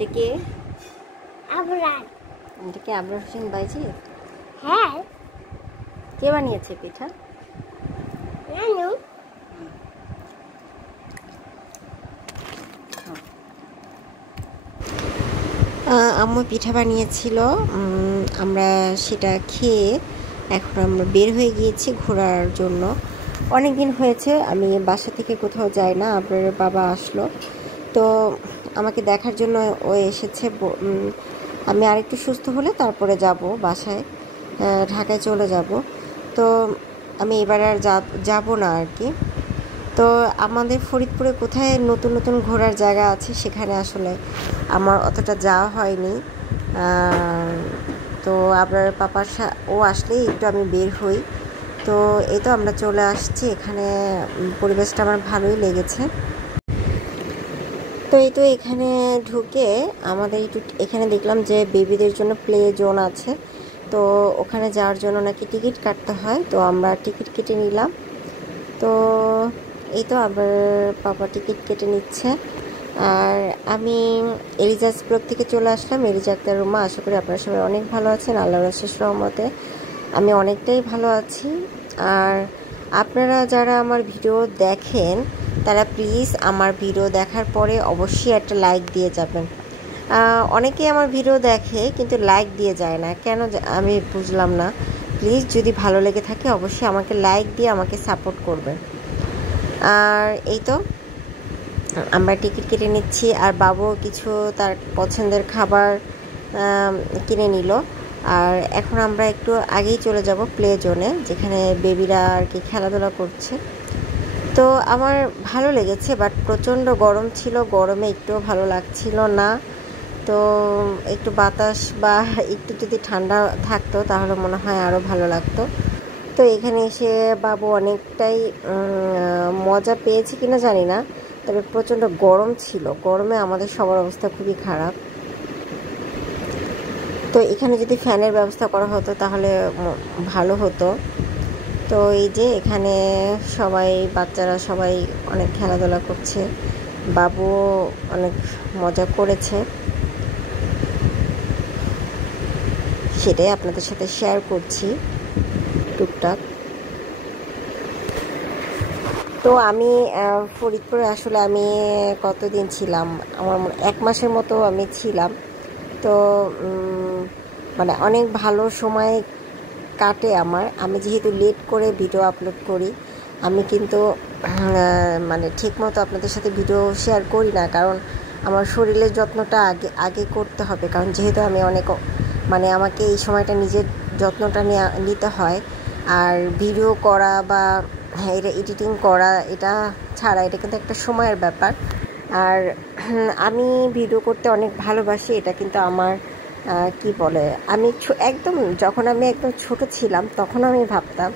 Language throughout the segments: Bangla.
এটা কে? আবরার। এটা কি আবরার হোসেন বাইজি? হ্যাঁ। কে বানিয়েছে পিঠা? নানু। আম্মু পিঠা বানিয়েছিল, আমরা সেটা খেয়ে এখন আমরা বের হয়ে গিয়েছি ঘোরার জন্য। অনেক দিন হয়েছে আমি বাসা থেকে কোথাও যাই না। আপনার বাবা আসলো তো আমাকে দেখার জন্য ও এসেছে। আমি আরেকটু সুস্থ হলে তারপরে যাব বাসায়, ঢাকায় চলে যাব। তো আমি এবার আর যাব না আর কি। তো আমাদের ফরিদপুরে কোথায় নতুন নতুন ঘোরার জায়গা আছে সেখানে আসলে আমার অতটা যাওয়া হয়নি। তো আপনার পাপার ও আসলেই একটু আমি বের হই। তো এই তো আমরা চলে আসছি এখানে। পরিবেশটা আমার ভালোই লেগেছে। তো এই তো এখানে ঢুকে আমাদের একটু এখানে দেখলাম যে বেবিদের জন্য প্লে জোন আছে। তো ওখানে যাওয়ার জন্য নাকি টিকিট কাটতে হয়। তো আমরা টিকিট কেটে নিলাম। তো এই তো আবার পাপা টিকিট কেটে নিচ্ছে। আর আমি এলিজাস ব্লগ থেকে চলে আসলাম। এলিজা আক্তার রুমা। আশা করি আপনারা সবাই অনেক ভালো আছেন। আল্লাহর অশেষ রহমতে আমি অনেকটাই ভালো আছি। আর আপনারা যারা আমার ভিডিও দেখেন তারা প্লিজ আমার ভিডিও দেখার পরে অবশ্যই একটা লাইক দিয়ে যাবেন। অনেকেই আমার ভিডিও দেখে কিন্তু লাইক দিয়ে যায় না, কেন আমি বুঝলাম না। প্লিজ যদি ভালো লেগে থাকে অবশ্যই আমাকে লাইক দিয়ে আমাকে সাপোর্ট করবেন। আর এই তো আমরা টিকিট কেটে নিচ্ছি। আর বাবু কিছু তার পছন্দের খাবার কিনে নিল। আর এখন আমরা একটু আগেই চলে যাব প্লে জোনে, যেখানে বেবিরা আর কি খেলাধুলা করছে। তো আমার ভালো লেগেছে, বাট প্রচণ্ড গরম ছিল। গরমে একটু ভালো লাগছিল না। তো একটু বাতাস বা একটু যদি ঠান্ডা থাকতো তাহলে মনে হয় আরও ভালো লাগতো। তো এখানে এসে বাবু অনেকটাই মজা পেয়েছে কিনা জানি না, তবে প্রচণ্ড গরম ছিল। গরমে আমাদের সবার অবস্থা খুবই খারাপ। তো এখানে যদি ফ্যানের ব্যবস্থা করা হতো তাহলে ভালো হতো। তো এই যে এখানে সবাই বাচ্চারা সবাই অনেক খেলাধুলা করছে, বাবু অনেক মজা করেছে, সেটাই আপনাদের সাথে শেয়ার করছি টুকটাক। তো আমি ফরিদপুরে আসলে আমি কতদিন ছিলাম, আমার 1 মাসের মতো আমি ছিলাম। তো মানে অনেক ভালো সময় কাটে আমার। আমি যেহেতু লেট করে ভিডিও আপলোড করি, আমি কিন্তু মানে ঠিকমতো আপনাদের সাথে ভিডিও শেয়ার করি না, কারণ আমার শরীরের যত্নটা আগে করতে হবে। কারণ যেহেতু আমি অনেক মানে আমাকে এই সময়টা নিজের যত্নটা নিতে হয়। আর ভিডিও করা বা এটা এডিটিং করা এটা ছাড়া এটা কিন্তু একটা সময়ের ব্যাপার। আর আমি ভিডিও করতে অনেক ভালোবাসি। এটা কিন্তু আমার কি বলে, আমি একদম যখন আমি একদম ছোট ছিলাম তখন আমি ভাবতাম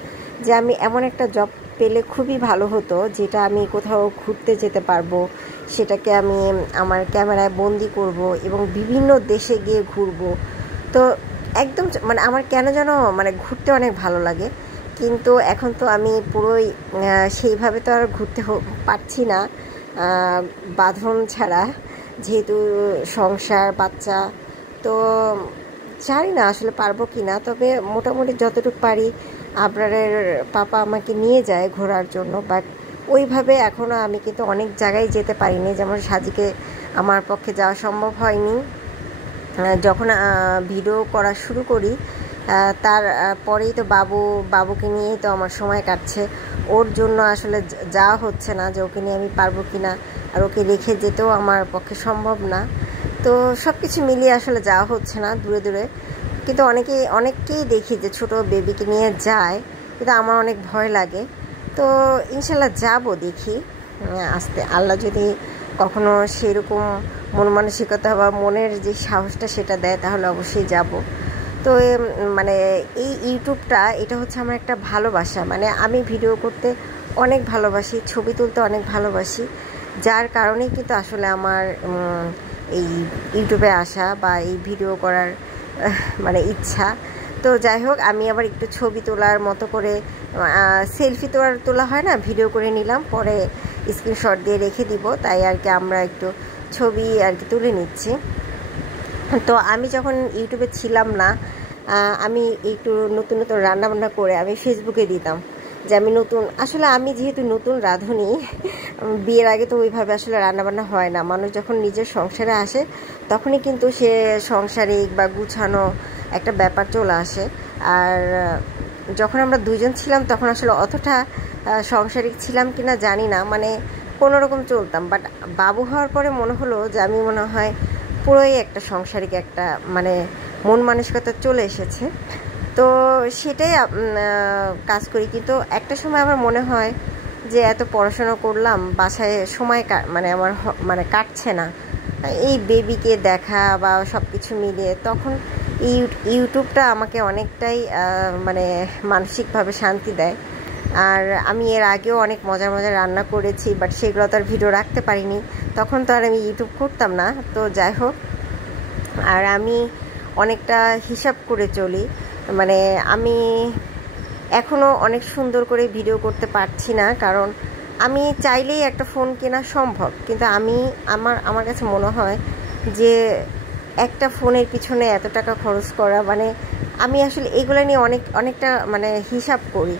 যে আমি এমন একটা জব পেলে খুবই ভালো হতো, যেটা আমি কোথাও ঘুরতে যেতে পারবো, সেটাকে আমি আমার ক্যামেরায় বন্দি করব এবং বিভিন্ন দেশে গিয়ে ঘুরবো। তো একদম মানে আমার কেন যেন মানে ঘুরতে অনেক ভালো লাগে। কিন্তু এখন তো আমি পুরোই সেইভাবে তো আর ঘুরতে পারছি না বাঁধন ছাড়া, যেহেতু সংসার বাচ্চা। তো জানি না আসলে পারবো কি না, তবে মোটামুটি যতটুকু পারি। আবরারের পাপা আমাকে নিয়ে যায় ঘোরার জন্য, বাট ওইভাবে এখনও আমি কিন্তু অনেক জায়গায় যেতে পারিনি। যেমন সাজিকে আমার পক্ষে যাওয়া সম্ভব হয়নি। যখন ভিডিও করা শুরু করি তার পরেই তো বাবুকে নিয়েই তো আমার সময় কাটছে। ওর জন্য আসলে যাওয়া হচ্ছে না যে ওকে নিয়ে আমি পারবো কি না, আর ওকে রেখে যেতেও আমার পক্ষে সম্ভব না। তো সব কিছু মিলিয়ে আসলে যাওয়া হচ্ছে না দূরে দূরে। কিন্তু অনেককেই দেখি যে ছোট বেবিকে নিয়ে যায়, কিন্তু আমার অনেক ভয় লাগে। তো ইনশাল্লাহ যাব, দেখি আস্তে, আল্লাহ যদি কখনো সেরকম মন মানসিকতা বা মনের যে সাহসটা সেটা দেয় তাহলে অবশ্যই যাব। তো মানে এই ইউটিউবটা এটা হচ্ছে আমার একটা ভালোবাসা। মানে আমি ভিডিও করতে অনেক ভালোবাসি, ছবি তুলতে অনেক ভালোবাসি, যার কারণেই কিন্তু আসলে আমার এই ইউটিউবে আসা বা এই ভিডিও করার মানে ইচ্ছা। তো যাই হোক, আমি আবার একটু ছবি তোলার মতো করে সেলফি তোলা হয় না, ভিডিও করে নিলাম, পরে স্ক্রিনশট দিয়ে রেখে দিব, তাই আর কি আমরা একটু ছবি আর কি তুলে নিচ্ছি। তো আমি যখন ইউটিউবে ছিলাম না, আমি একটু নতুন নতুন রান্নাবান্না করে আমি ফেসবুকে দিতাম যে আমি নতুন, আসলে আমি যেহেতু নতুন রাঁধুনি, বিয়ের আগে তো ওইভাবে আসলে রান্নাবান্না হয় না। মানুষ যখন নিজের সংসারে আসে তখনই কিন্তু সে সংসারিক বা গুছানো একটা ব্যাপার চলে আসে। আর যখন আমরা দুইজন ছিলাম তখন আসলে অতটা সংসারিক ছিলাম কি না জানি না, মানে কোনো রকম চলতাম। বাট বাবু হওয়ার পরে মনে হলো যে আমি মনে হয় পুরোই একটা সংসারিক একটা মানে মন মানসিকতা চলে এসেছে। তো সেটাই কাজ করি। কিন্তু একটা সময় আমার মনে হয় যে এত পড়াশোনা করলাম, বাসায় সময় মানে আমার মানে কাটছে না, এই বেবিকে দেখা বা সব কিছু মিলিয়ে তখন ইউটিউবটা আমাকে অনেকটাই মানে মানসিকভাবে শান্তি দেয়। আর আমি এর আগেও অনেক মজার মজার রান্না করেছি, বাট সেগুলো তো আর ভিডিও রাখতে পারিনি, তখন তো আর আমি ইউটিউব করতাম না। তো যাই হোক, আর আমি অনেকটা হিসাব করে চলি, মানে আমি এখনও অনেক সুন্দর করে ভিডিও করতে পারছি না, কারণ আমি চাইলেই একটা ফোন কেনা সম্ভব, কিন্তু আমার কাছে মনে হয় যে একটা ফোনের পিছনে এত টাকা খরচ করা, মানে আমি আসলে এগুলো নিয়ে অনেকটা মানে হিসাব করি।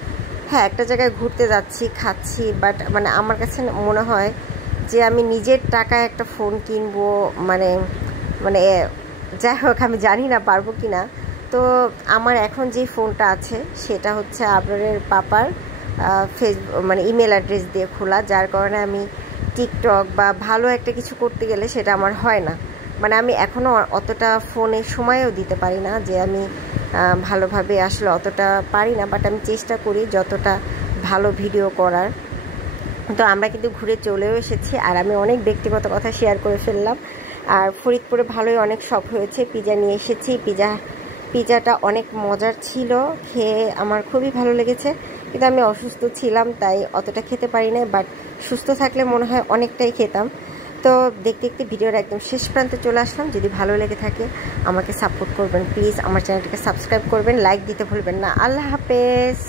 হ্যাঁ, একটা জায়গায় ঘুরতে যাচ্ছি, খাচ্ছি, বাট মানে আমার কাছে মনে হয় যে আমি নিজের টাকায় একটা ফোন কিনবো, মানে মানে যাই হোক, আমি জানি না পারবো কি না। তো আমার এখন যে ফোনটা আছে সেটা হচ্ছে আবরারের পাপার ফেসবুক মানে ইমেল অ্যাড্রেস দিয়ে খোলা, যার কারণে আমি টিকটক বা ভালো একটা কিছু করতে গেলে সেটা আমার হয় না। মানে আমি এখনও অতটা ফোনে সময়ও দিতে পারি না যে আমি ভালোভাবে আসলে অতটা পারি না, বাট আমি চেষ্টা করি যতটা ভালো ভিডিও করার। তো আমরা কিন্তু ঘুরে চলেও এসেছি, আর আমি অনেক ব্যক্তিগত কথা শেয়ার করে ফেললাম। আর ফরিদপুরে ভালোই অনেক শখ হয়েছে, পিজা নিয়ে এসেছি। পিজাটা অনেক মজার ছিল, খেয়ে আমার খুবই ভালো লেগেছে। কিন্তু আমি অসুস্থ ছিলাম তাই অতটা খেতে পারি না, বাট সুস্থ থাকলে মনে হয় অনেকটাই খেতাম। তো দেখতে দেখতে ভিডিওর একদম শেষ প্রান্তে চলে আসলাম। যদি ভালো লেগে থাকে আমাকে সাপোর্ট করবেন, প্লিজ আমার চ্যানেলটাকে সাবস্ক্রাইব করবেন, লাইক দিতে ভুলবেন না। আল্লাহ হাফেজ।